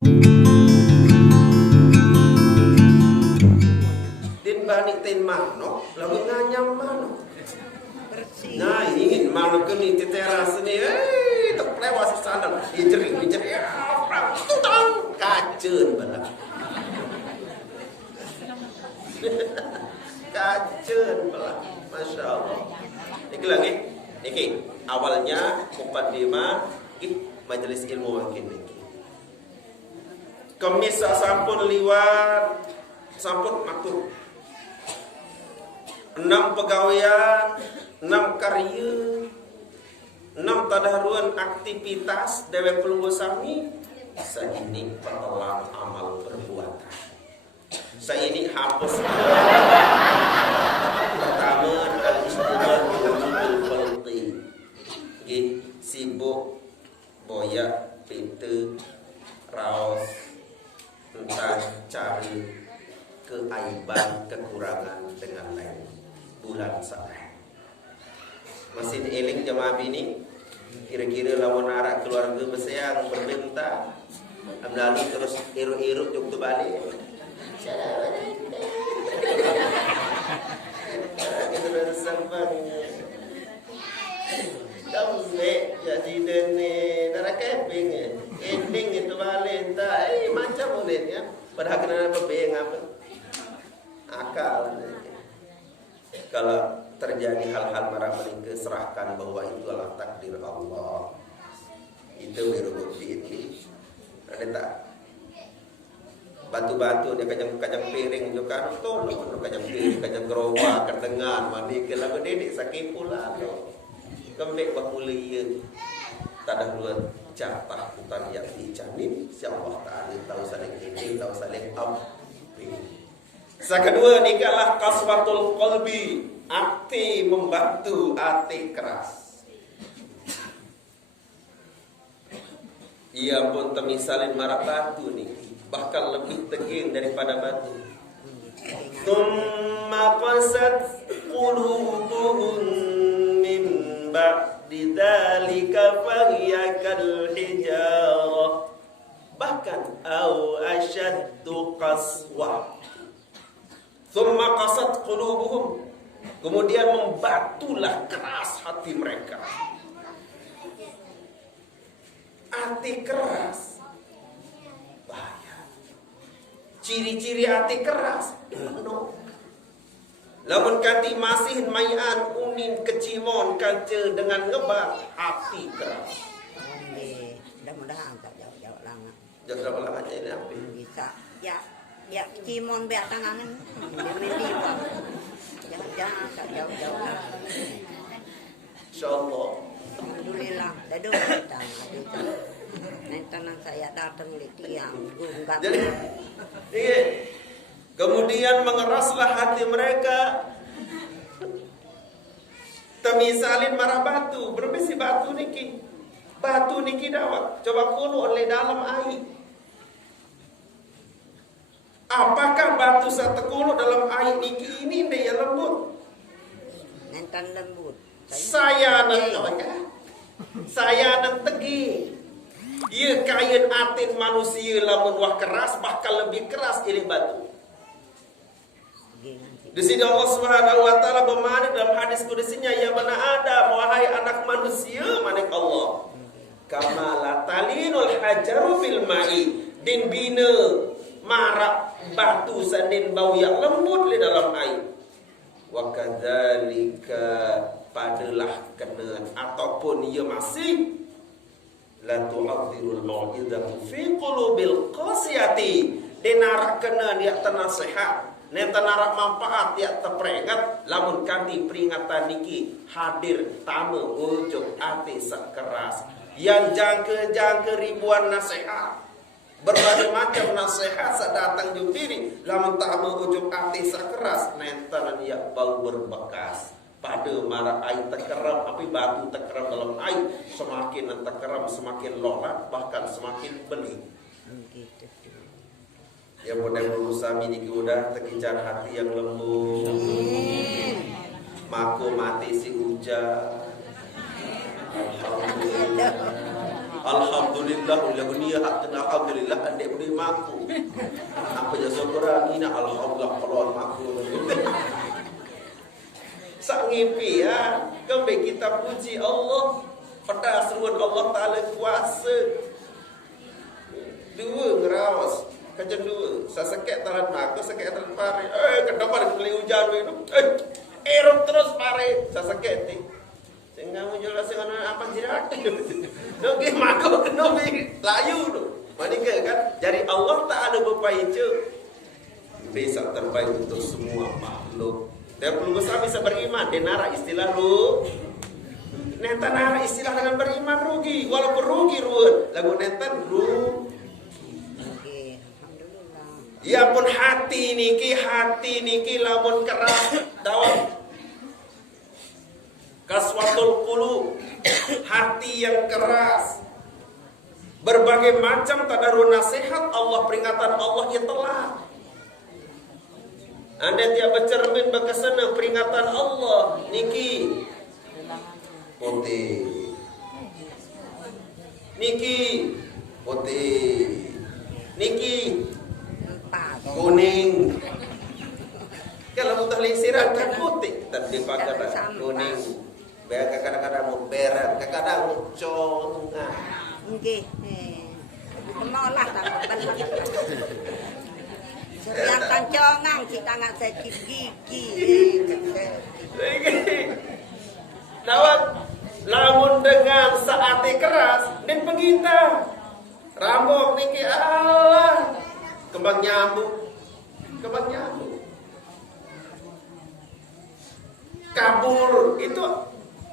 Din bani tin mano, lagu nganyam mano. Nah ingin mano ke ni teras ni, terlewat sandal, hijri, tutang kacun benar. Kacun benar, masya Allah. Iki lagi, iki awalnya mukadimah, majelis ilmu makin niki. Kemis sampun liwat, sampun matur. 6 pegawaian, 6 karya, 6 tadaruan aktivitas dewek pelunggu sami. Saini petelang amal perbuatan. Saini hapus. Pertama al-istighfar bil sibuk boyak pintu raos tentang cari keaiban kekurangan dengan lain bulan sabar. Masih eling jamaah bini kira-kira lawan arak keluarga besar berminta lalu terus iru-iru juk balik. Kita sambang kamu jadi dene darah keping ending itu balik entah macam mulanya padahal kena pebeng apa akal. Kalau terjadi hal-hal marah melingkar, serahkan bahwa itu adalah takdir Allah. Itu berubah ini. Ada tak? Batu-batu dia kajang piring juga kan tolong kajang piring kajang gerobak kedengan mandi ke lagu dedik sakit pula lo. Kembek bakuliya tadah luar jatah hutan yang dijamin si Allah Ta'ala tahu saling ini tahu saling amri. Kedua nikalah kaswatul qalbi, hati membantu hati keras. Ia pun temisalin marah batu nih, bahkan lebih teging daripada batu. Tsumma qasat qulubuhum min ba'di dzalika fahiya kal hijarah. Bahkan au asyaddu qaswah. Tsumma qasat qulubuhum, kemudian membatulah keras hati mereka. Hati keras bahaya. Ciri-ciri hati keras no. Lamun kanti masih mayan unin kecimon kanca dengan ngebar hati keras. Mudah-mudahan tak jauh-jauh lama. Jauh-jauh lama ini apa? Bisa. Ya kecimon beak tangangan. Dia jangan tak jauh-jauh lama. Insyaallah. Alhamdulillah, dadu datang. Nanti saya datang di tiang gunggak. Jadi, kemudian mengeraslah hati mereka. Temisalin marah batu, berbesi batu niki. Batu niki dawat. Coba kuno oleh dalam air. Apakah batu satekulu dalam air niki ini dia lembut? Nanti lembut. Saya nan tegi. Ia kain atin manusia lamun wah keras bahkan lebih keras dari batu. Di sini Allah Subhanahu wa taala bermana dalam hadis kudusinya ya bani Adam wahai anak manusia manik Allah. Kama la talinul hajaru bil ma'i din bina marak batu sandin bau yang lembut di dalam air. Wa kadzalika padalah kena ataupun ia masih la tu'adzirul mau'izatu fi qulubil qasiyati dinarak kena dia nasihat nen tenarak manfaat dia terperingat lamun kanti peringatan niki hadir tamu ujung ati sekeras yang jangke ribuan nasihat berbagai macam nasihat sedatang jumdiri lamun tamu ujung ati sekeras nenten dia bau berbekas. Pada marah air terkeram, api batu terkeram dalam air, semakin terkeram, semakin lorat, bahkan semakin bening. Ya mudah berusaha miniki udah terkicar hati yang lembut. Mako mati si hujan. Alhamdulillah. Alhamdulillah ulah alhamdulillah andek beri maku. Apa je syukuran ina alhamdulillah kalau maku. Sak ngipi ya, kembali kita puji Allah. Pada seruan Allah Ta'ala kuasa. Dua ngerawas. Kajian dua. Sasakit tahan maku, sakit tahan pare. Kenapa beli hujan itu? Erup terus pare. Sasakit ni. Sehingga menjelas dengan apa jirat. Nogi maku nogi layu tu. Manika kan? Jadi Allah Ta'ala berpaica. Bisa terbaik untuk semua makhluk. Dan perlu besar bisa beriman. Dia nara istilah lu. Neta nara istilah dengan beriman rugi. Walaupun rugi ruan. Lagu neta rugi. Ya pun hati niki lamun keras dawam. Kaswatul qulub, hati yang keras. Berbagai macam tadarun nasihat Allah, peringatan Allah yang telah. Anda tiap bercermin berkesana peringatan Allah niki putih, niki putih, niki kuning. Kalau mutah lisiran kan putih, tapi pakai kuning. Biar kadang-kadang mau berat, kadang-kadang mau congah. Nggih. Kemolah ta bener. Kelihatan congang kita nggak sakit gigi. Nawat lamun dengan saat keras dan penginta rambut niki Allah kembang nyambuk kabur itu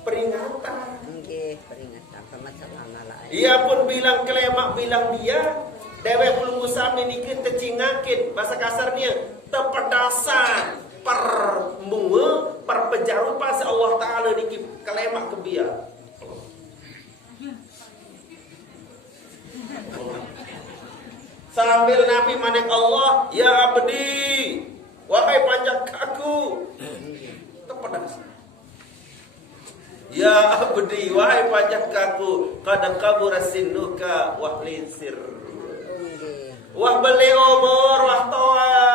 peringatan. Nggih, peringatan pemasalan lain. Dia pun bilang kelemak bilang dia dewek belum usami niki tercingakin bahasa kasarnya tepedasan permunga perpejarupan se Allah Ta'ala niki kelemak kebiar. Sambil Nabi manik Allah, ya abdi, wahai panjang kaku, tepedasan. Ya abdi, wahai panjang kaku, kadang kabur sinuka wahlisir. Wah beli umur, wah toa,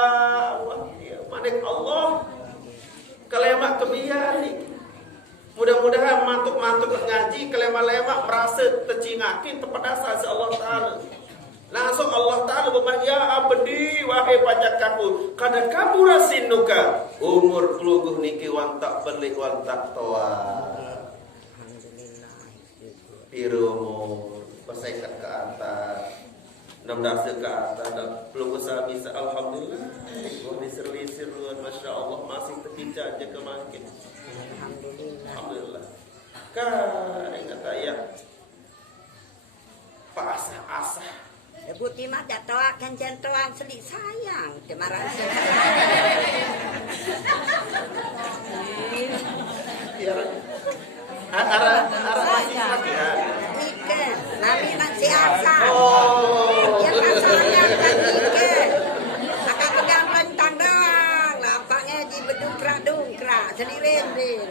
wah ya, manik Allah, kelemak kebiar nih. Mudah-mudahan mantuk-mantuk ngaji, kelemak-lemak merasa tercingakin tepedasan se Allah Ta'ala. Langsung Allah Ta'ala berfirman, ya abdi, wahai panjang kaku, kadang kabur sinuka, umur keluguh niki wantak beli wantak toa. Pirumu, pesaikat ke atas, 16 ke atas, dan belum usah bisa. Alhamdulillah, wah lisir-lisir luar, Masya Allah, masih terpijak aja kemakin. Alhamdulillah. Kan yang kata ya, Pak asah-asah. Ibu Timah dah toakan jantuan selik sayang, demarang sayang. Arah masih pakai ya. Nikah, Nabi nak siasa. Oh. Ya kan sayang kan nikah. Akan pegang rentang doang. Lampaknya di bedungkrak-dungkrak, selirin-rin.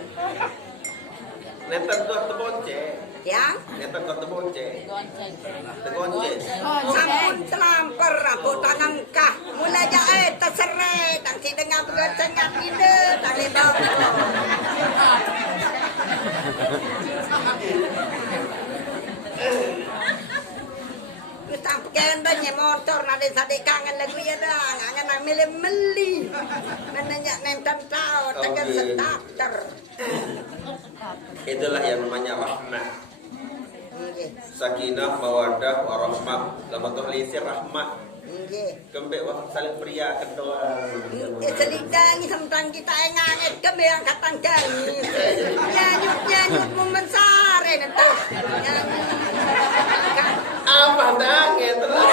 Nenten tuh terbonceng. Yang? Nenten tuh terbonceng. Terbonceng. Sampun selamper rambut tangan kah. Mulai jahit terseret. Tak si dengar bergocengan bila. Tak lebak. Ku sampai kendanya motor nade sadek kangen lagu ya dah. Kangen nak meli-meli. Menanjak nenten tahu. Tekan starter. Itulah yang namanya rahmah. Sakinah, mawadah, warahmah. Lama tuh lisir rahmah. Kembek wah saling pria kedua. Selidang sampai kita ngangit kembek angkatan kami. Nyanyut memensare nanti. Apa dangnya telah.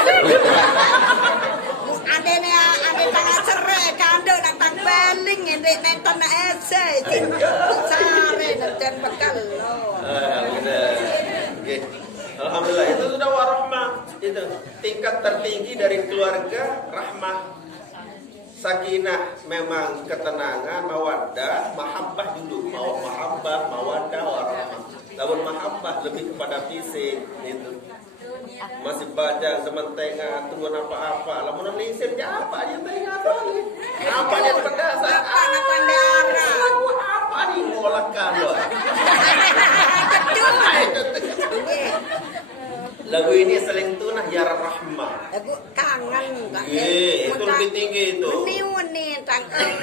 Ade tangan cerai kando datang baling ini nonton na esai. Sare nanti bekal lo. Oke. Alhamdulillah itu sudah warahmah. Itu tingkat tertinggi dari keluarga rahmah. Sakinah memang ketenangan, mawaddah, mahabbah dulu. Mahabbah, mawaddah, warahmah. Lawan mahabbah lebih kepada fisik itu. Masih badan teman tengah turun apa-apa. Lah mau lisir apa aja tengah tuh. Apa aja pedas. Apa darah? Apa nih ngolakkan lo. Lagu ini saling tunah ya rahmah. Lagu kangen enggak? Itu lebih tinggi itu. Uni tangkeng.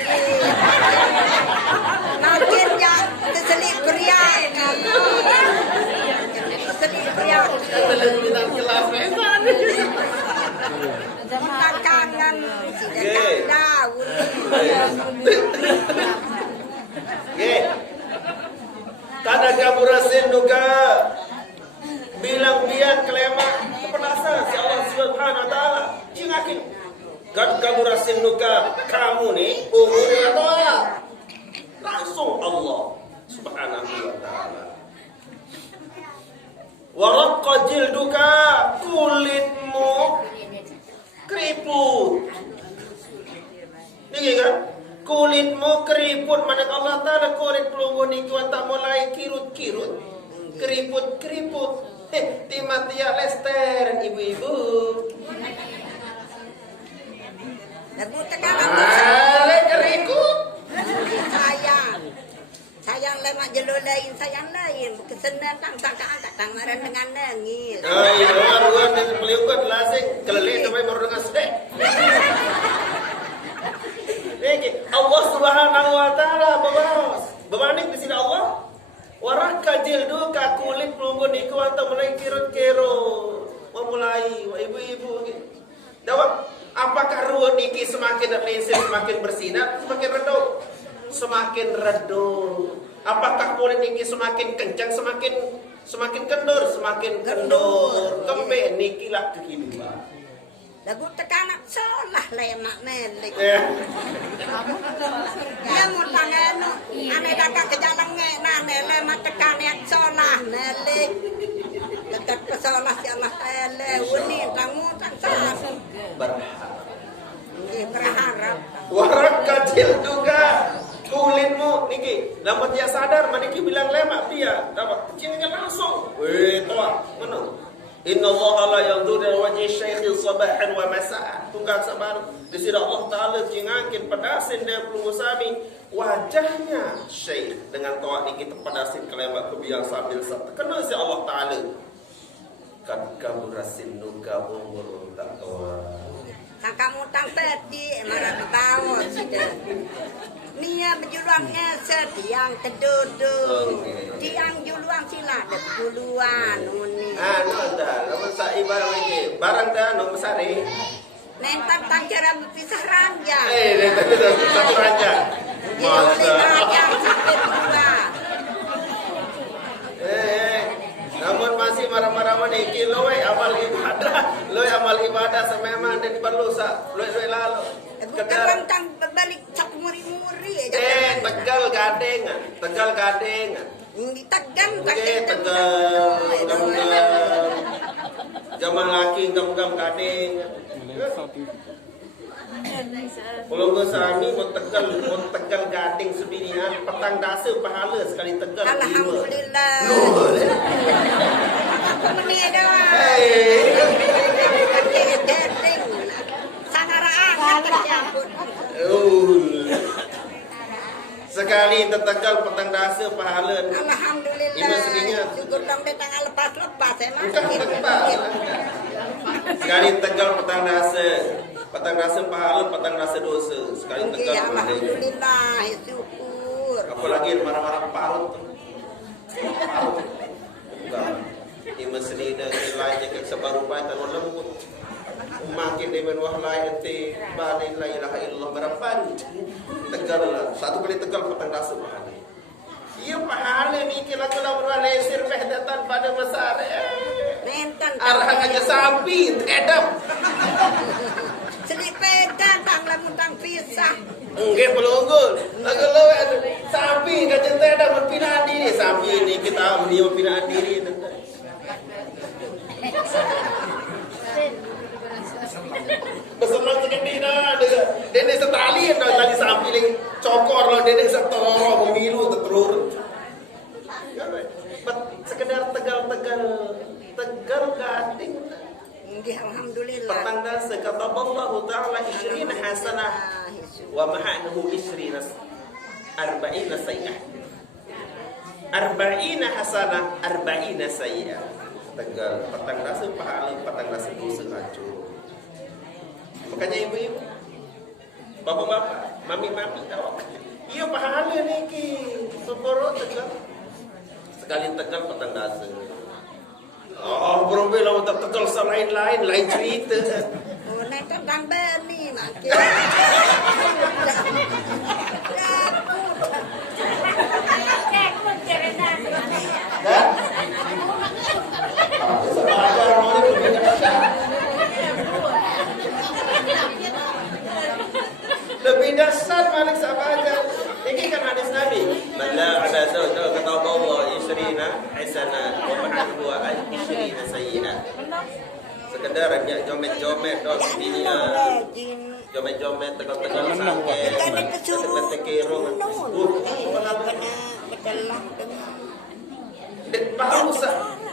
Makin ya keselik beriak. Keselik beriak. Lagu bintang kelas mesan. Kita kangen sidak daun. Tada kaburasin duka. Bilang bian kelema kepedasan si Allah Subhanahu wa taala. Cingakin. Kad kaburasin duka kamu nih umurnya toa. Langsung Allah Subhanahu wa taala. Wa raqqa jilduka kulitmu keriput. Ini kan? Kulitmu keriput mana Allah taala kulit pelunggu ni kuat tak mulai kirut-kirut. Keriput-keriput. Timatia Lester ibu-ibu. Lagu tekanan Kerikut. sayang lemak jelo lain sayang lain kesenang tak angkat maran dengan nangis. Iya, ruan dan peliukan lasing kelelih sampai baru dengan sedek. Allah Subhanahu wa taala berbanding di sini Allah waraka jilduka kulit pelunggu niku atau mulai kirut-kirut memulai ibu-ibu jawab apakah ruang niki semakin terlinsir semakin bersinar semakin redup apakah kulit niki semakin kencang semakin kendur kembe niki lah kehidupan. Lagu tekanan solah lemak melik. Ya mau tangan ane dagang ke jalan nane lemak tekanan solah melik. Tetap pesolah si Allah Taala wuni tamu tansah. Berharap. Warak kecil juga kulitmu niki. Namun dia sadar maniki bilang lemak dia dapat kecilnya langsung. Toa mana? Inna Allah la yanzur ila wajhi syaikh sabahan wa masa'an. Tunggal sabar di sini Allah taala jingakin pedasin dia pelunggu sami wajahnya syekh dengan toa niki pedasin kelema kebiang sambil terkenal si Allah taala. Kad kaburasin nuka umur taqwa. Kamu tang peti marah ketawa sudah. Nia berjuluangnya setiang keduduk. Tiang juluang sila ada juluan uni. Dah, nama saya barang dah nama sari. Nentak tang cara berpisah ranja. Satu raja. Masa. Raja sampai dua. Namun masih marah-marah meniki loe amal ibadah sememang dan perlu sa loe lalu. Bukan tang berbalik sak muri-muri. Tegal gading. Di Tegal Zaman laki gam gading. Pelunggu sami mau tegal gading sebinian petang dasa pahala sekali tegal. Alhamdulillah. Aku menida. Sekali tetegal petang dasa pahala. Alhamdulillah. Ibu sedihnya. Syukur dong dia tanggal lepas emang. Sekali tegal petang dasa pahala, petang dasa dosa. Sekali tegal. Alhamdulillah, syukur. Apalagi marah-marah parut. Ibu sedihnya nilainya ke sebarupai tanah lembut. Makin dengan wahlai ente bani la ilaha illallah berapan tegal lah satu kali tegal petang dasa pahala iya pahala ni kila-kila berwalai sirpeh datang pada besar arah aja sapi edam selipedan tang lamuntang pisah enggak pelunggul lagu lo sapi kajen edam berpindah diri sapi ini kita beli berpindah diri Besenang segini dah, dene setali dah tali sapi lagi cokor lo dene setorong pemilu terturun. Sekedar tegal gading. Nggih alhamdulillah. Petang dasa kataballahu ta'ala 20 hasanah wa mahanahu 20 arba'ina sayyi'ah. 40 hasanah 40 sayyi'ah. Tegal petang dasa pahala, petang dasa dosa hancur. Makanya ibu-ibu, bapak-bapak, mami-mami tahu. Iya pahala niki. Seporo tegal. Sekali tegal petang dasa. Oh, berombe lah untuk tegal lain-lain, lain cerita. Oh, nek tang beni makin. Lebih dahsyat Malik sahabat. Ini kan hadis Nabi. Mala ada tu kata Allah isrina hasana wa ma'anhu isrina sayyi'ah. Sekedar hanya jomet-jomet dos dunia. Jomet-jomet tegal-tegal sakit. Tegal tekero. Baru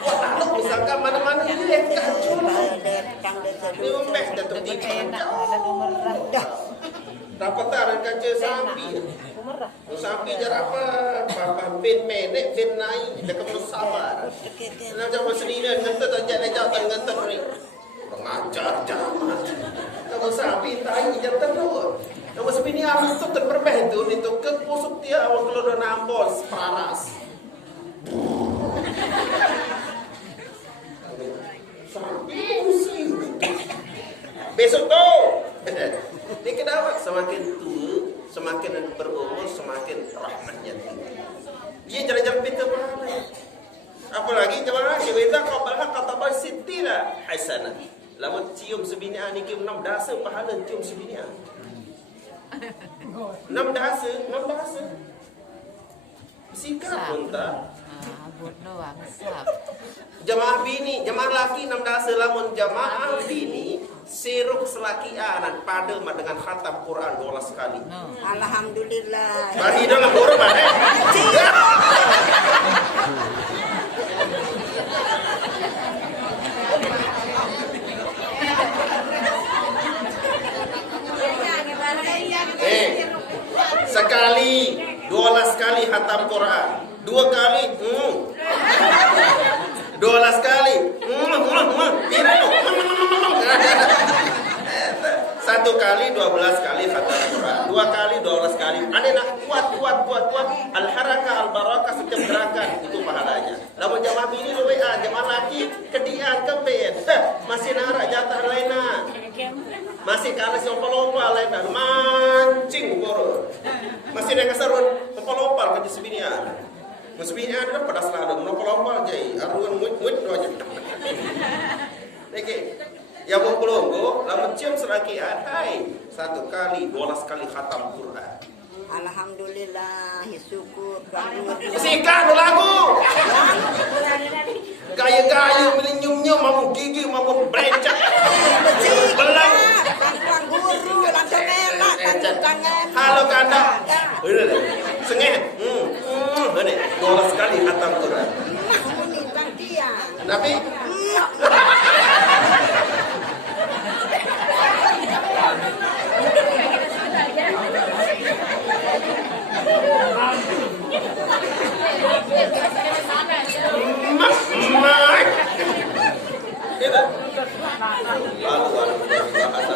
wah tahu misalkan mana-mana ini lekat cuma. Ini umek dah tertipu. Dapat taran kaca sapi. Sapi jarak apa? Papa bin menek bin naik dekat sabar. Nak jaman sendiri ngentot aja nak jatuh ngentot ni. Pengajar jaman. Kamu sapi tai jatuh dulu. Kamu sepini harus tu terperbeh tu ni tu ke pusuk dia awak kalau dah nampol paras. Sapi pusing. Besok tu. Ini kenapa? Semakin tua, semakin berumur, semakin rahmatnya tinggi. Dia jalan-jalan pintu mana? Apalagi jemaah kita qabalha kata sittina hasanah. Lamun cium sebini ani kim 6 dasa pahala cium sebini ani. 6 dasa. Sikap pun tak. Buat doang sab. Jemaah bini, jemaah laki 6 dasa lamun jemaah bini siruk selaki anak pada dengan khatam Quran 12 kali. Alhamdulillah. Bagi dalam korban sekali 12 kali khatam Quran. 2 kali 12 kali. Satu kali 12 kali khatam Quran. 2 kali 12 kali. Ane nak kuat. Al haraka al barakah setiap gerakan itu pahalanya. Lamun jamaah bini luwe jamaah laki kedian kebet. Masih narak jatah lainna. Masih kalah lomba lainna mancing boro. Masih dengan sarun lomba ke sebinian. Musbihnya ada pada selada lomba jai aruan mut aja. Oke. Ya bongkolonggo lamun cium selaki hai 1 kali 12 kali khatam Quran. Alhamdulillah, syukur. Sikan lagu. Gaya-gaya melenyum-nyum mamu gigi mamu berecak. Belang. Tuan guru langsung elak tangan. Halo kanda. Sengeh. Ini 12 kali khatam Quran. Ini bang dia. Tapi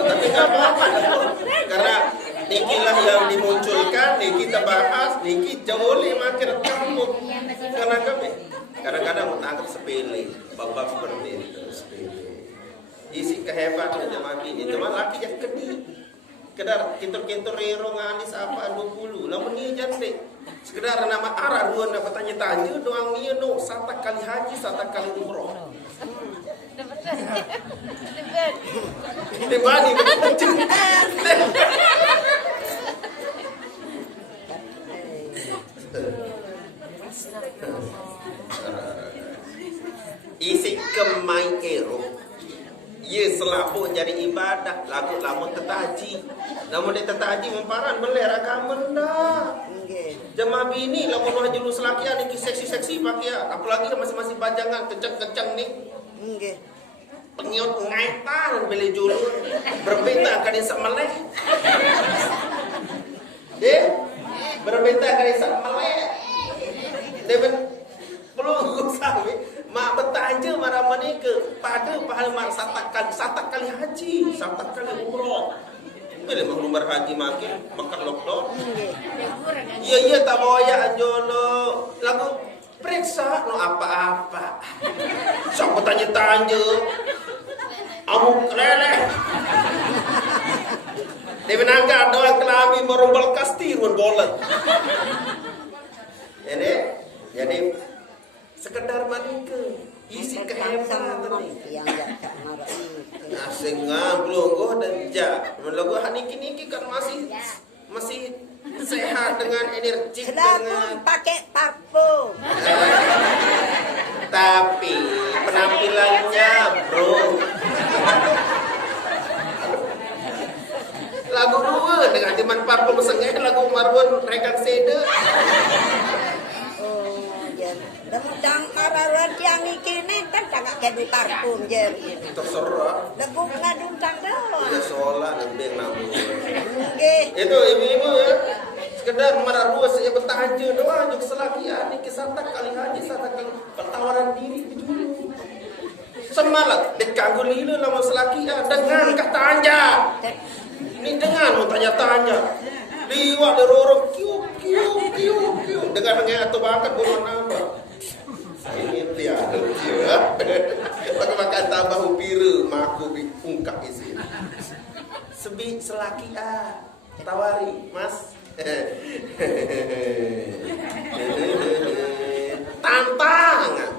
tapi nggak apa-apa karena nikilah yang dimunculkan, niki kita bahas, niki jauh makin kamu karena kami kadang-kadang menganggap sepele, bab-bab seperti itu sepele. Isi kehebatan jemaah ini, jemaah laki yang kedi. Kedar kintur-kintur rero nganis apa 20 lamun ni jande sekedar nama arah ruan dapat tanya-tanya doang ni no 1 kali haji 1 kali umroh ini bani kencing isi kemai ero ye selapo jadi ibadah lagu lamun tetaji namun dia tetaji memparan beler agama dah jemaah bini lamun wajib selakian iki seksi-seksi pakai apalagi masing-masing bajangan kencang-kencang nih nggih pengiut ngaitan beli julu berbeda kan isak melek. Berbeda kan isak melek. Deben perlu sawi mak betanja marah menika pada pahala mak satak kali haji, satak kali umroh. Bila mau lumbar haji makin makan lockdown. Iya tak boya anjono lagu periksa no apa-apa. Sok tanya-tanya. Amuk lele. Dia menangkap doa kelami merombol kastirun bolet. Jadi sekedar manika isi kehebatan yang jak marah itu. asing ngablogo dan jak melogo niki kan masih sehat dengan energi dengan pakai parfum. tapi penampilannya bro lagu dua dengan diman parfum sengeh lagu marwon rekan sede. Demudang mararan yang ikini kan tak kedu parfum je. Terserah. Lagu ngadundang dah. Ya soalnya nembeng namu. Nggih. Itu ibu-ibu ya. Sekedar marah ruas ya bertahan doang juk selakian iki satak kali haji satak kali pertawaran diri betul. Semalat dikanggu lilo lama selakian dengan kata anja. Ini dengan mau tanya-tanya. Liwat derorong kiu dengan atau bangkat buruan nambah. Ini dia pakai tambah upiru maku ungkap isi sebi selaki tawari mas tantangan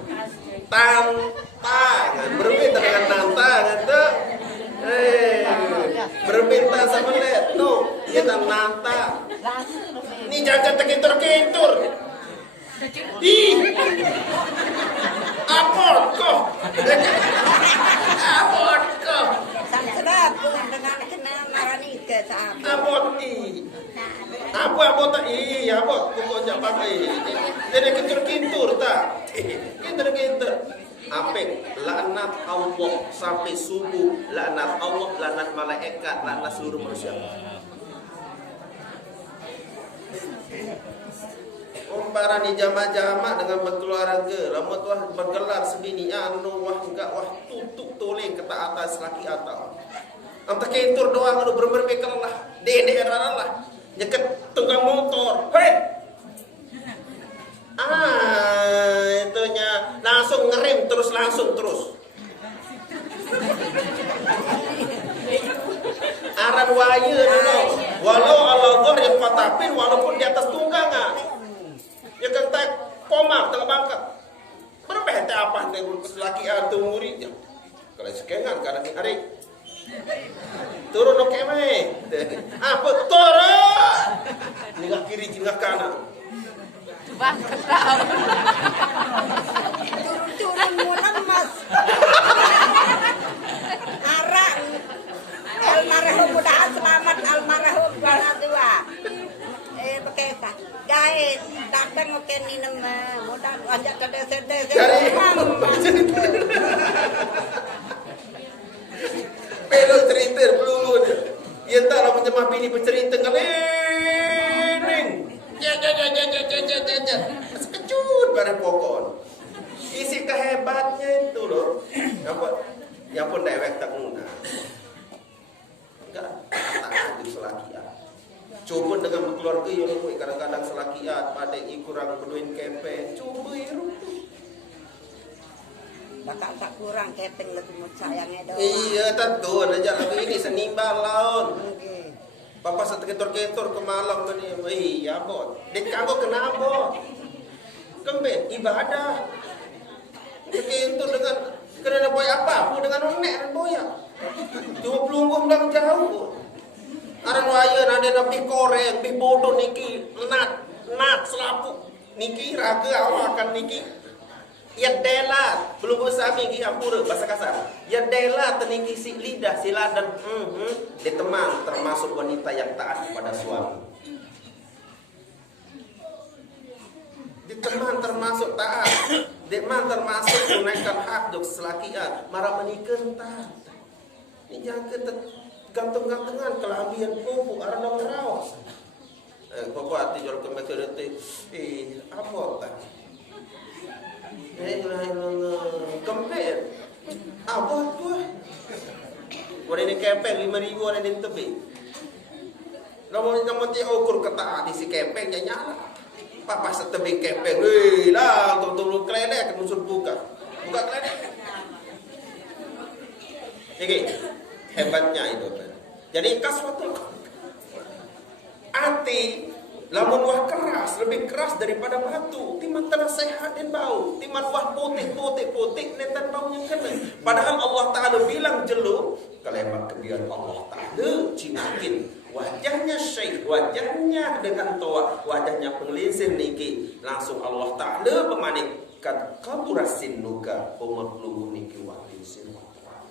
berbeda dengan tantangan tuh berbeda sama lihat no kita nantang ini jangan terkentur ih apot kok Samsudap dengan kenal marani ke saat. apot apot pokoknya pakai jadi kentur tak kintur apik laknat Allah sampai subuh laknat Allah laknat malaikat laknat seluruh manusia. Umpara ni jama-jama dengan berkeluarga, lama tuah bergelar sebini anu wah enggak wah tutup toleng kata atas laki atau. Am tak kentur doang anu berbekel lah. Dede lah. Nyeket tunggang motor. Hei. Itunya langsung ngerem terus. Aran waya dulu. Walau Allah dhahir fatapin walaupun di atas tunggangan. Ya kata koma tengah bangkat. Berbeda apa dengan laki atau muridnya. Kalau sekengan karena ni hari. Turun oke me. Apa turun? Ningah kiri ningah kanan. Bangkat dah. Turun mula mas. Arang. Almarhum mudah selamat almarhum bala tua. Bekesa. Guys, datang oke ni nama. Mudah ajak sedih. Pelok cerita pelulu dia. Ia tak lah macam pilih bercerita ngelining. Ja. Sekejut barang pokok. Isi kehebatnya itu loh. Yang pun dewek tak guna. Enggak, tak selakian. Coba dengan berkeluarga yang kadang-kadang selakian pada kurang berduin kepeng. Coba ya Bakal tak kurang kepeng lebih sayangnya doang. iya tentu aja lagu ini senimbang laun. Okay. Papa setekentor-kentor ke malam ni. Iya bot. Dek kago kenapa? Kemben ibadah. Kentor dengan kerana boy apa? Aku dengan onek dan boya. Cuma pelunggung dan jauh. Aran waya ada nabi koreng, bi bodoh niki nat selapuk. Niki raga awakan niki. Ya dela belum bersami gi ampura bahasa kasar. Ya dela teninggi si lidah sila dan ditemang termasuk wanita yang taat kepada suami. Ditemang termasuk taat. Dek man termasuk tunaikan hak dok selakian marah menikah tak. Ini jangan gantung-gantungan kelabian kubu arah rawas. Kau hati jual kembali apa tak? Kempet. Apa tu? Warna ini kepeng 5.000 ada di tepi. Namun dia ukur kata di si kepeng nyala. Papa setebi kepeng, lah tolong keledek musuh buka keledek. Jadi hebatnya itu. Jadi kaswatul hati lamun wah keras, lebih keras daripada batu. Timan tanah sehat dan bau. Timan wah putih netan baunya kena. Padahal Allah Ta'ala bilang jelu. Kalemat kebian Allah Ta'ala cinakin. Wajahnya syekh, wajahnya dengan toa, wajahnya penglinsir niki. Langsung Allah Ta'ala pemanik. Kad kaburasin nuka umur lugu niki walinsir watoa.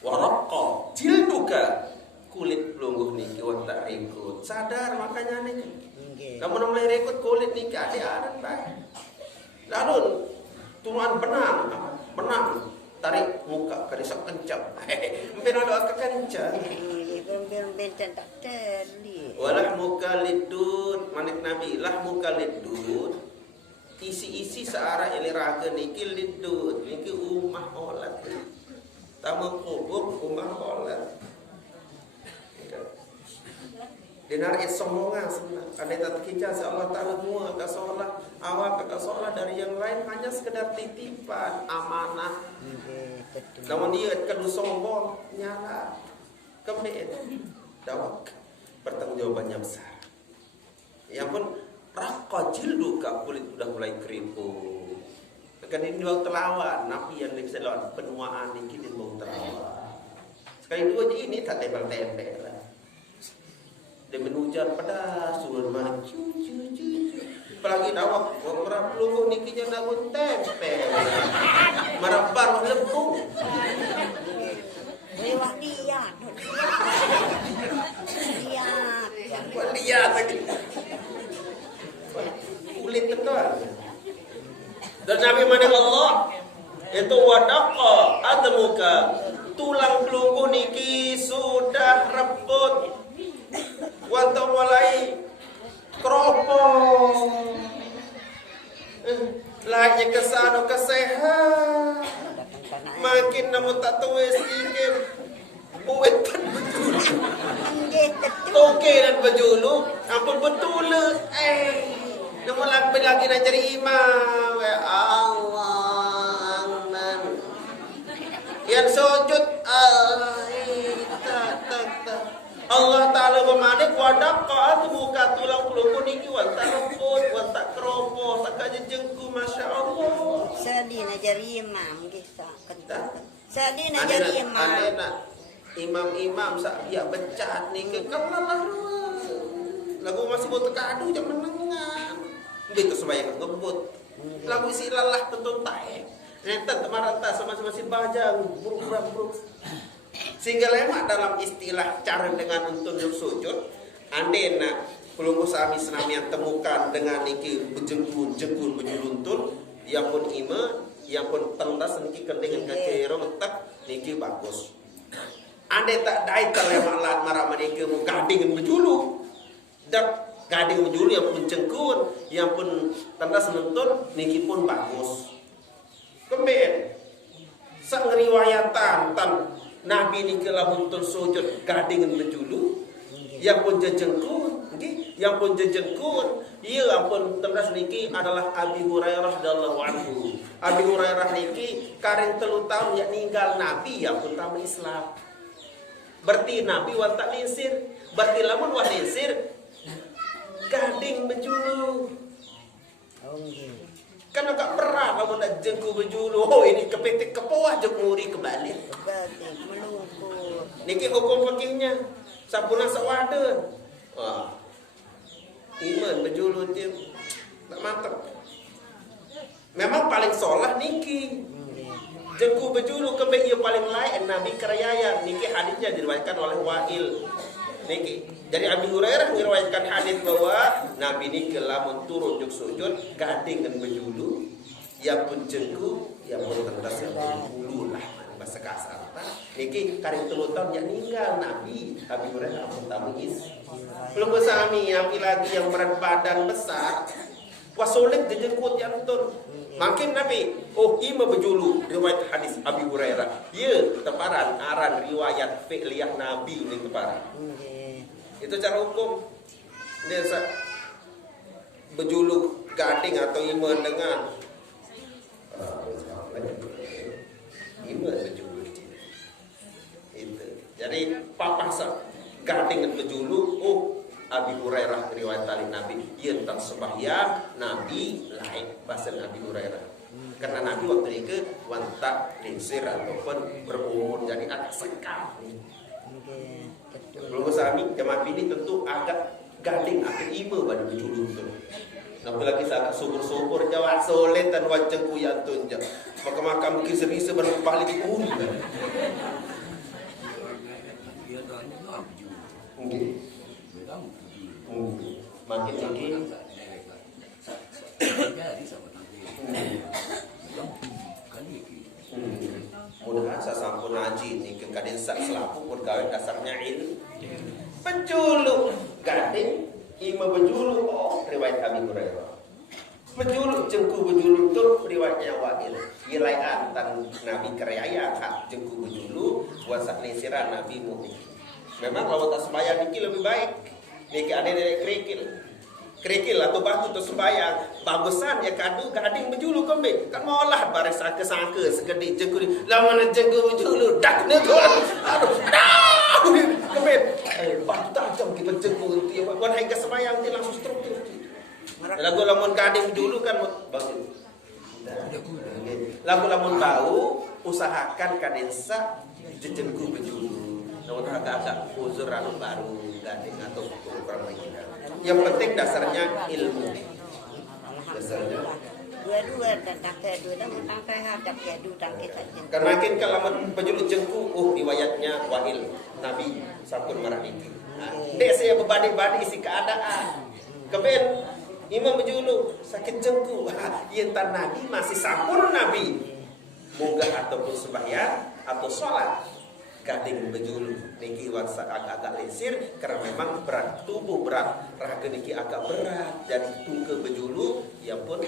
Waraqqa jilduka. Kulit pelungguh niki tak ikut sadar makanya niki namun mulai rekod kulit niki ada baik lalu turunan benang tarik muka kerisap kencang mungkin ada kekencang tak teli walah muka lidut manik nabi lah muka lidut isi searah iliraga niki lidut niki umah olat tamu kubur umah olat. Dinar sombongan sebenarnya. Ada tak kicah Allah Ta'ala semua kasolah awak kasolah dari yang lain hanya sekedar titipan amanah. Namun dia kedua sombong nyala kemudian dawak pertanggungjawabannya besar. Yang pun raqqa jilduka kulit sudah mulai keriput. Kan ini bau telawan Nabi yang bisa lawan penuaan ini kita bau telawan. Sekali dua je ini tak tempel-tempel lah. Dia menujar pedas turun maju apalagi awak berapa pelungguh nikinya namun tempel marah baru lembung lewat lihat lagi kulit tebal dan Nabi mana Allah itu wadaqqa admuka tulang pelungguh niki sudah rebut wanto mulai keropong lagi kesana kesehat makin namun tak tulis sikit buat bejulu toke dan bejulu ampun betul namun lagi nak cari imam Allah yang sujud Allah Ta'ala bermanik wadaqqa muka tulang pelunggu niki tak rebut tak keropos tak kaje jengku Masya Allah Sadi nak jadi imam kisah Sadi nak jadi imam imam sak biak becat niki kelalah lagu masih butuh kadu jam menengah begitu supaya ngebut lagu isi lalah tentu tae nenten temarata sama-sama si bajang buruk sehingga lemak dalam istilah cara dengan untuk sujud andena pelungguh sami senam yang temukan dengan niki bejengkun bejuluntul yang pun ima yang pun tendas niki kending kecero tak niki bagus ande tak dai lemak lat marah niki mu gading bejulu dak gading bejulu yang pun jengkun yang pun tendas nuntun niki pun bagus kemudian sang riwayatan Nabi ni kala muntun sujud gading bejulu yang pun jejengkun yang pun jejengkun ia ampun tendas niki adalah Abi Hurairah radhiyallahu anhu. Abi Hurairah niki kareng 3 tahun ya ninggal Nabi yang pun tamu Islam. Berarti Nabi wa tak linsir, berarti lamun wa linsir gading bejulu. Kan agak perah kamu nak jengku bejulu. Oh ini kepetik kepawah jemuri kembali. Niki hukum fakihnya. Sampuna sawada. Wah. Iman bejulu dia tak mantap. Memang paling solah niki. Jengku bejulu kembali ia paling lain Nabi kerayaan. Niki hadisnya diriwayatkan oleh Wa'il. Niki. Jadi Abi Hurairah meriwayatkan hadis bahwa Nabi ini lamun turun juk sujud gading dan bejulu ya pun jengku, ya pun tentas ya bulu lah bahasa kasar. Niki kari 3 tahun ya ninggal Nabi Hurairah Mutamyiz. Belum bersami apalagi yang berat badan besar. Wah sulit dijengkut yang tun. Makin Nabi, ima berjulu riwayat hadis Abi Hurairah. Ya, teparan aran riwayat fi'liyah Nabi ini teparan. Itu cara hukum. Dia berjulu gading atau ima dengan ima berjulu itu. Jadi papa gading berjulu, Abi Hurairah riwayat tali Nabi, ia tentang sembahyang Nabi lain bahasa Abi Hurairah. Karena Nabi waktu itu wantak linsir ataupun berumur jadi agak sekam. Kalau sami jemaah ini tentu agak gading agak iba pada berjulung tu. Apalagi sangat subur-subur Jawa solet dan wajah kuyan tunjuk. Maka makam mungkin serisa berbalik pun. Makin mudah saya sampun haji ni ke kadin sak selaku perkawin dasarnya ilmu. Penjulu gading ima berjulu riwayat Abi Hurairah. Berjulu jengku berjulu tu riwayatnya Wa'il. Ilaian tan Nabi keraya hak jengku berjulu wasak lesiran Nabi Mu'min. Memang kalau tak sembahyang niki lebih baik. Niki ada dari kerikil atau batu tu sembahyang. Bagusan ya kadu gading berjulu kembali. Kan maulah baris sangka-sangka sekedik jengku ni. Lama jengku berjulu dak ni tu. Aduh. Kembali. Batu tajam kita jengku tu. Wan hai ke sembahyang dia langsung stroke tu. Lagu lamun gading dulu kan bagus. Lagu lamun bau usahakan kadensa jengku berjulu. Namun agak-agak uzur anu baru gading atau kurang lagi. Yang penting dasarnya ilmu. Dasarnya. Dua-dua tentang kedua dan tentang terhadap kedua dan kita. Karena makin kalau penjulu jengku, riwayatnya Wa'il Nabi sampun marah niki. Dek saya berbanding-banding isi keadaan. Keben imam berjulu sakit jengku. Yang tan Nabi masih sampun Nabi. Munggah ataupun sembahyang atau sholat. Gading berjulu niki waksa agak-agak lesir karena memang berat tubuh berat raga niki agak berat jadi tungke berjulu yang pun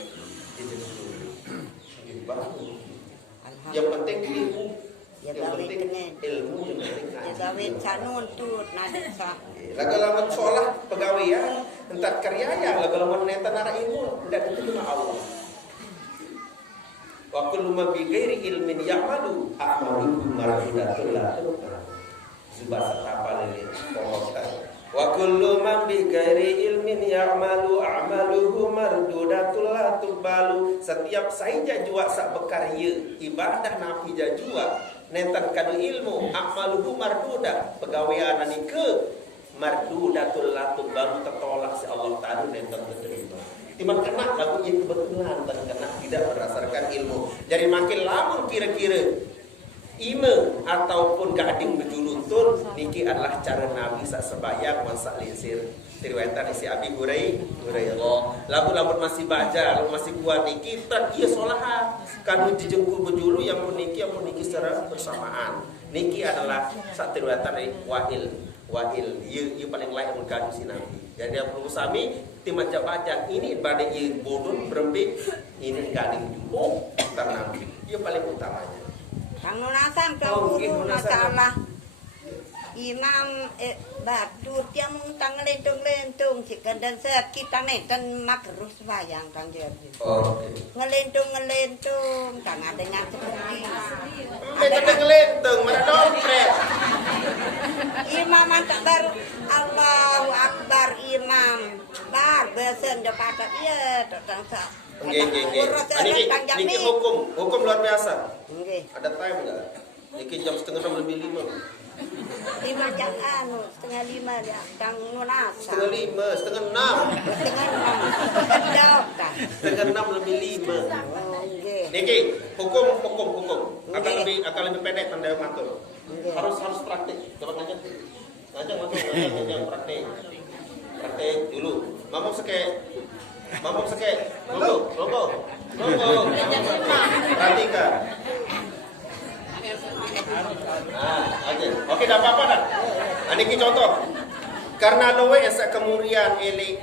dijengkul. Yang penting ilmu. Yang penting ilmu yang penting ngaji. Gawe canun tu nadisa. Laga lawan sholat pegawaian entar karya ya laga lawan neta nara ilmu tidak diterima Allah. Wa kullu ma bi ghairi ilmin ya'malu a'maluhu mardudatun la zubasa tapalele pomotan wa kullu man bi ghairi ilmin ya'malu a'maluhu mardudatun la tubalu. Setiap saija jua sak bekarya ibadah napi jajua nentan kadu ilmu a'maluhu marduda pegawaian ani ke mardudatul la tubalu tertolak si Allah taala nentan diterima. Timbang kena lagunya kebetulan dan kena tidak berdasarkan ilmu. Jadi makin lama kira-kira ime ataupun gading berjulutun niki adalah cara Nabi sak sembahyang masak linsir. Riwayatan isi Abi Hurairah. Lamun masih baca, lamun masih kuat niki tak ia solahan. Kanu dijengku berjulu yang pun niki secara bersamaan. Niki adalah sak riwayatan Wa'il ia paling layak mengadu si Nabi. Jadi yang perlu sami timacam baca ini pada ia bodon berembik ini gading jumbo tar Nabi. Ia paling utamanya. Kang Nunasan kau guru masalah imam batu tiang tang lentung-lentung jika dan saya kita neten makruh sembahyang Kang Jerdi. Ngelentung Kang ada yang seperti ada ngelentung mana dompet. Imam mantap baru Allahu Akbar imam bar besen dapat iya tentang sa. Niki hukum luar biasa. Nggih. Ada time enggak? Niki jam 4:30 lebih 5. 5 jam anu, 4:30 ya, Kang Nunasan. 5:30, 5:30. 5:30 lebih 5. Niki, hukum. Akan lebih pendek tanda matur. Harus praktik. Coba ngajak praktik dulu. Ngomong seke Makmum sekek. Monggo. Perhatikan. Oke, dah apa-apa dah. Ini contoh. Karena loe esa kemuliaan ele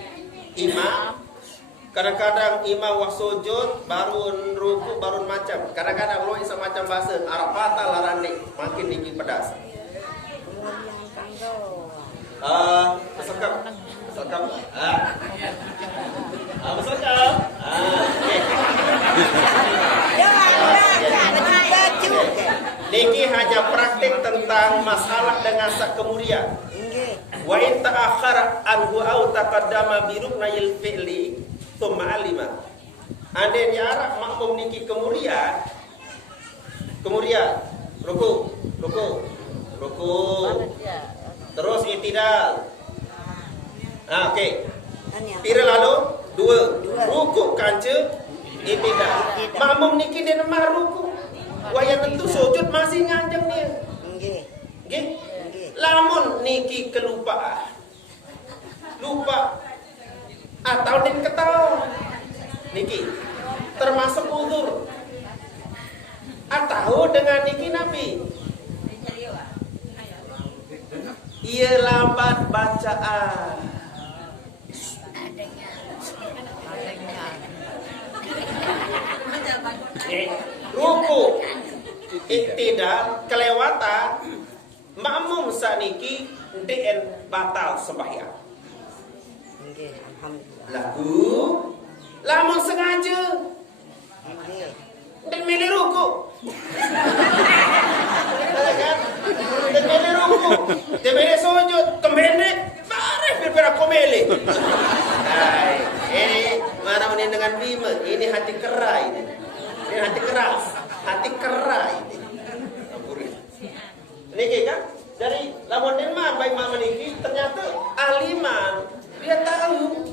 imam. Kadang-kadang imam wah sujud baru ruku baru macam. Kadang-kadang loe esa macam bahasa Arab fatal larane makin tinggi pedas. Sekap. Niki hanya praktik tentang masalah dengan sak kemuliaan. Wa in ta'akhara anhu au taqaddama bi ruknil fi'li thumma alima. Ande ni Arab makmum niki kemuliaan. Ruku. Terus itidal. Okey. Tira lalu 2. Ruku kanca itidal. Makmum niki dia nemah ruku. Wayang tentu sujud masih nganjeng dia. Nggih. Lamun niki kelupaan. Lupa atau din ketau. Niki termasuk uzur. Atau dengan niki Nabi. Ia lambat bacaan. Ruku iktidal kelewatan makmum saniki DN batal sembahyang. Nggih, alhamdulillah. Lagu lamun sengaja dan milih ruku. Kan? Dan milih ruku. Dan milih sujud kembali bareng berbeda komeli. Ini mana ini dengan bima? Ini hati kerai ini. Ini hati keras, hati kerai ini. Niki kan dari lamun Denmark baik mama niki ternyata aliman dia tahu.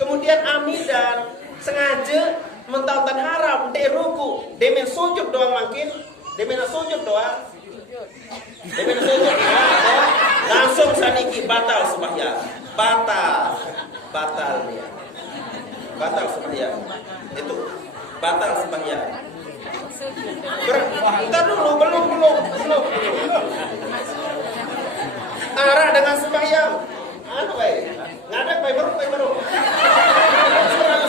Kemudian amidan sengaja mentalkan haram de ruku, demen sujud doang makin, demen sujud doang. Langsung saniki batal sembahyang. Batal dia. Batal sembahyang. Itu batal sembahyang. Bentar dulu, belum. Arah dengan sembahyang. Anu baik. Ngadak baik baru.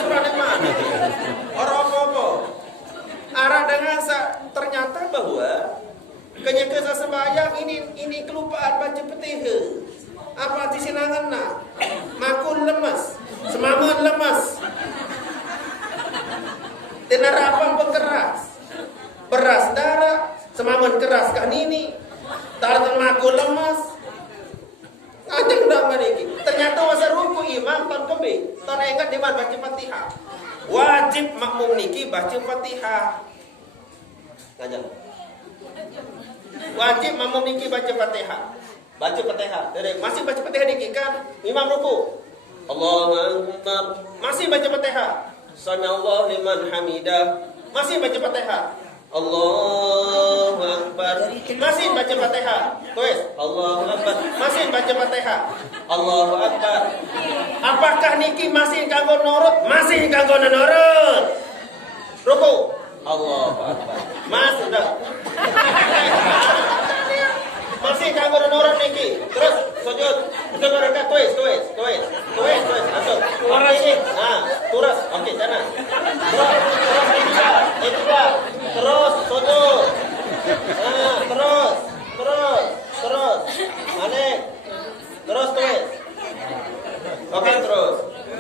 Surah mana? Orang apa? Arah dengan ternyata bahwa kenyekesa sembahyang ini kelupaan baca Fatihah. Apa disinangan nak? Makun lemas, semamun lemas. Tenarapan berkeras. Beras darah, semamun keras kan ini. Taratan makun lemas. Ajeng dah mereka. Ternyata masa ruku imam tahun kebe. Tahun ingat di mana baca Fatihah. Wajib makmum niki baca Fatihah. Ngajak. Wajib makmum niki baca Fatihah. Baca Fatihah. Masih baca Fatihah niki kan imam ruku. Allahu Akbar. Masih baca Fatihah. Sami Allah liman hamidah. Masih baca Fatihah. Allahu Akbar. Masih baca Fatihah. Tulis Allahu Akbar. Masih baca Fatihah. Allahu Akbar. Apakah niki masih kanggo nurut? Masih kanggo nurut. Ruku. Allahu Akbar. Mas sudah. Masih kanggo nurut niki. Terus sujud. Sujud mereka tulis. Masuk. Ini. Terus. Okey, sana. Terus ikbal. Terus sujud. Terus. Balik. Terus tulis. Oke, terus.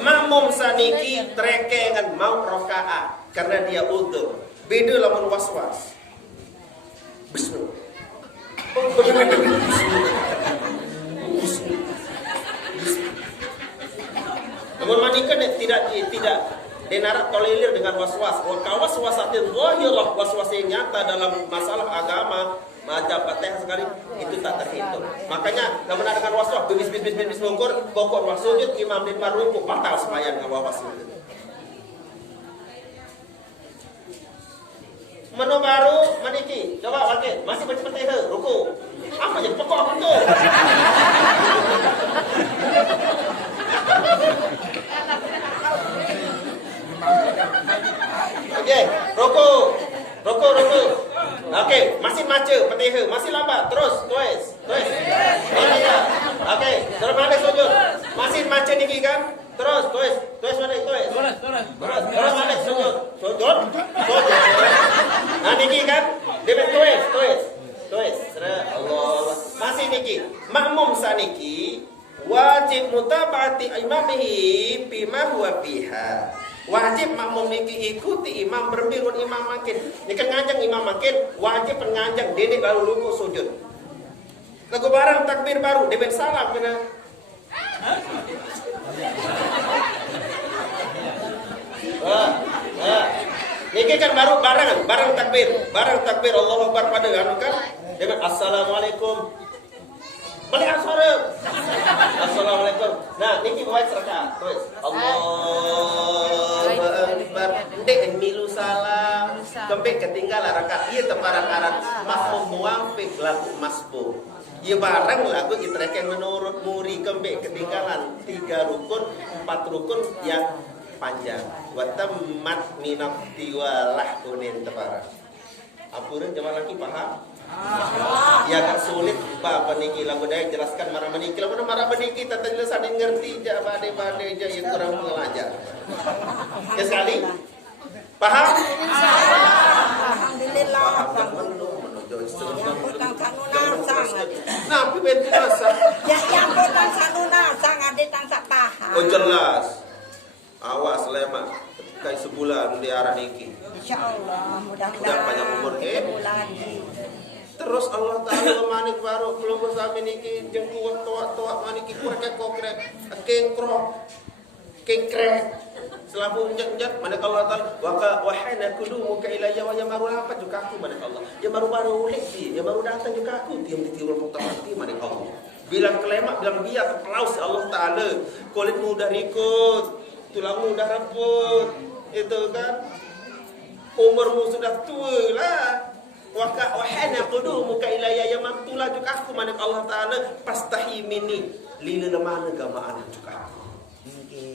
Makmum saniki trekengan mau rakaat karena dia udzur. Beda lamun waswas. Bismillah. Namun manika tidak denarat tolerir dengan waswas. Was-was atin zahirah, waswas yang nyata dalam masalah agama, macam Fatihah sekali itu tak terhitung. Makanya namun dengan waswas bis mungkur pokok wasujud imam di ruku batal sembahyang dengan waswas itu. Menu baru maniki. Coba wakil, masih baca Fatihah ruku. Apa je pokok itu? niki kan. Terus balik. Terus balik sujud. Nah niki kan. Demen tuis. Allah. Masih niki. Makmum saniki wajib mutaba'ati imamihi bima huwa fiha. Wajib makmum niki ikuti imam berbirun imam makin. Niki nganjang imam makin wajib penganjang dene lalu ruku sujud. Lagu barang takbir baru demen salam kena. Niki kan barang takbir Allahu Akbar pada anu kan demen assalamualaikum. Balik asar. Assalamualaikum. Nah, niki buat rakaat. Terus Allahu Akbar. Dek milu salam. Kembek ketinggalan rakaat. Ieu teu parakaran makmum muwafiq lagu masbuk. Ieu bareng lagu itreken menurut muri kembek ketinggalan 3 rukun, 4 rukun yang panjang. Wa tammat minati walah kunin tepara. Apureun jemaah laki paham? Ya agak sulit Pak peniki lagu daya jelaskan marah meniki lagu marah meniki tata jelasan ngerti ja bade ja yang kurang mengajar. Ya sekali. Paham? Alhamdulillah. Nah, pipen biasa. Yang bukan sanuna sang ade tansah paham. Oh jelas. Awas lema kayak sebulan di arah niki. Insyaallah mudah-mudahan. Udah panjang umur lagi. Terus Allah Ta'ala manik baru belum bersama niki jengkuah toak maniki kurek kokrek kengkrek selalu njak mana Allah Ta'ala wahana kulumu ka ilayya wa yamaru apa juga aku mana Allah ya baru lagi ya baru datang juga aku diam di tidur mutawati mana Allah bilang kelemak bilang dia kepelaus Allah Ta'ala kulit mudah ikut tulang mudah reput itu kan umurmu sudah tua lah wahana qudumuka ilayya yamamtula juga aku mana Allah Ta'ala pastahi minni lila lemana gamaan juga aku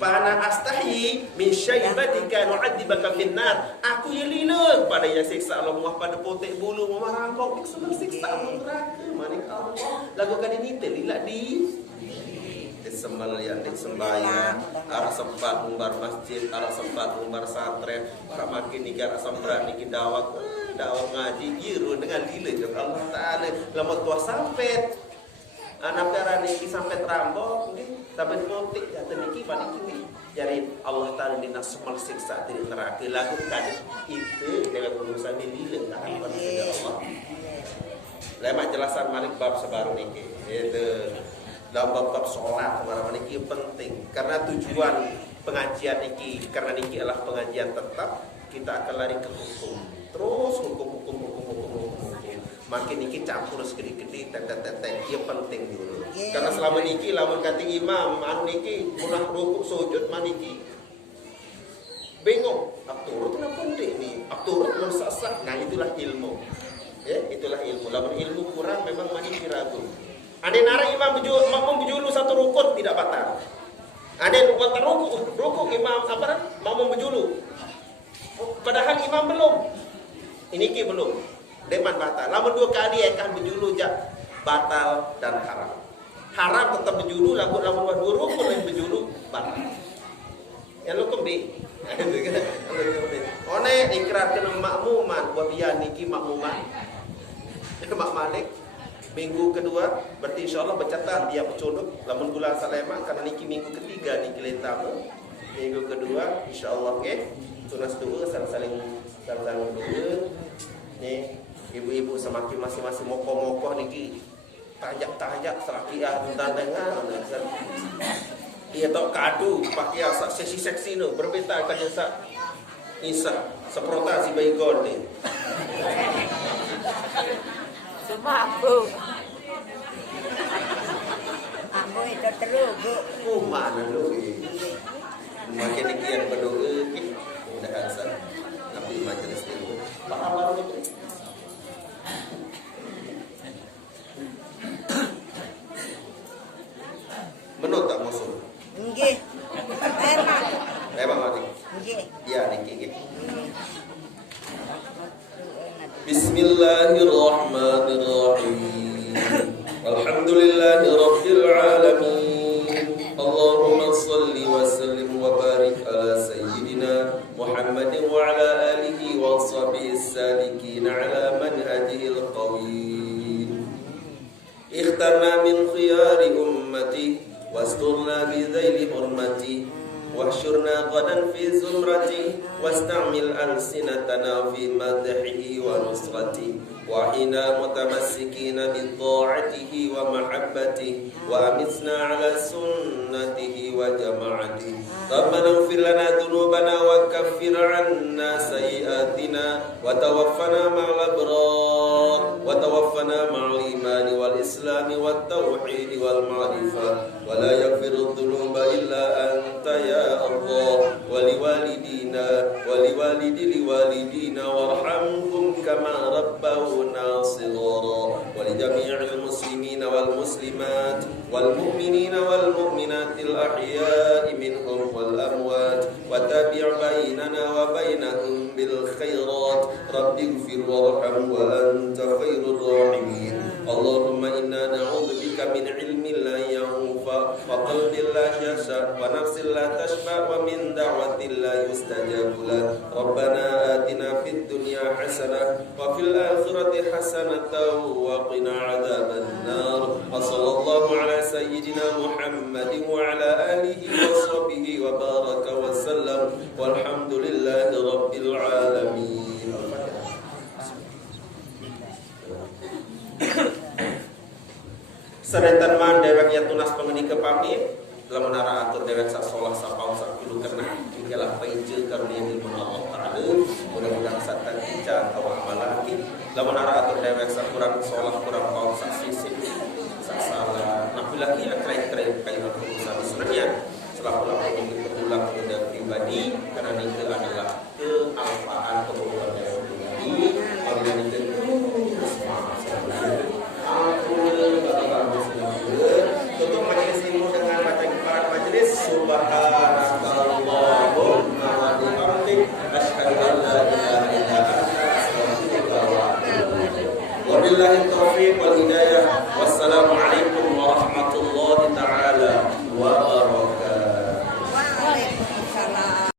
Pana astahi min syaibatika nu'adzibaka finnar aku ya lila pada yang siksa Allah muah pada potek bulu muah rangkok sudah siksa neraka mana Allah lagu kan ini lila di sembahyang di sembahyang arah sempat umbar masjid arah sempat umbar santren para makin nikah semprat niki dawak ngaji giru dengan lila jeung Allah Taala lamun tua sampai anak darah niki sampai rambok nggih sampai motik ya niki paniki jadi Allah Taala dina semel siksa di neraka lagu kan itu dengan urusan lila tahan pada Allah lema jelasan malik bab sebaru niki itu dalam bab sholat kemana-mana niki penting karena tujuan pengajian niki karena niki adalah pengajian tetap kita akan lari ke hukum terus hukum makin niki campur segede-gede tetek ia penting dulu karena selama niki lamun kating imam anu niki munah rukuk sujud maniki bingung abturut kenapa penting nih abturut sah nah itulah ilmu ya itulah ilmu lamun ilmu kurang memang maniki ragu ada nara imam makmum bujulu satu rukun tidak batal ada bukan rukuk imam makmum bujulu padahal imam belum ini ki belum deman batal lamun 2 kali akan bujulu jak batal dan haram tetap bujulu lamun 2 rukun yang bujulu batal ya lu kembi one ikrar kena makmuman wa biya niki makmuman mak malik minggu kedua berarti insyaallah bercatat dia pecunduk lamun gula salema karena niki minggu ketiga niki lentamu minggu kedua insyaallah nggih tunas dua saling dua nih ibu-ibu semakin masing-masing moko-moko niki tajak-tajak serakiah tandangan dia tok kadu pakai asa seksi-seksi no berbeda kan sa isa seprotasi baygon ni Semabu. Ambo itu terugu. Mana lu makin dikian berdoa udah asal tapi majelis ilmu paham baru itu menurut tak musuh nggih emang mati nggih ya niki Bismillahirrahmanirrahim Alhamdulillahirabbil alamin Allahumma shalli واسترنا بذيل حرمته واحشرنا غدا في زمرته واستعمل ألسنتنا في مدحه ونصرته وحنا متمسكين بطاعته ومحبته وأمتنا على سنته وجماعته ربنا اغفر لنا ذنوبنا وكفر عنا سيئاتنا وتوفنا مع الأبرار وتوفنا مع الإيمان والإسلام والتوحيد والمعرفة ولا يغفر الذنوب إلا أنت يا الله ولوالدينا ولوالدينا وارحمهم كما ربونا صغارا ولجميع المسلمين والمسلمات والمؤمنين والمؤمنات الأحياء منهم والأموات وتابع بيننا وبينهم بالخيرات رب اغفر وارحم وأنت خير الراحمين اللهم إنا نعوذ بك من علم لا ينفع وقلب لا يخشع ونفس لا تشبع ومن دعوة لا يستجاب له ربنا آتنا في الدنيا حسنة وفي الآخرة حسنة وقنا عذاب النار وصلى الله على سيدنا محمد وعلى آله وصحبه وبارك وسلم والحمد لله رب العالمين. Serentan man dewek ya tunas pengeni kepamit dalam menara atur dewek sasolah sapau sapilu karena tinggalah penjil karunia ilmu Allah Ta'ala mudah-mudahan satan kita kawa amalaki dalam menara atur dewek sakurang solah kurang kaum saksisip sasalah nafilahi akrai-akrai kayu keputusan sebenarnya selaku lakukan berulang dan pribadi karena ini adalah kealfaan kebutuhan dewek pribadi apabila ini tutup majelis ilmu dengan baca kifarat majelis subhanakallahumma wa bihamdik asyhadu an la ilaha illa anta astaghfiruka wa atubu ilaik. Wabillahi taufiq wal hidayah. Wassalamu alaikum warahmatullahi taala wabarakatuh.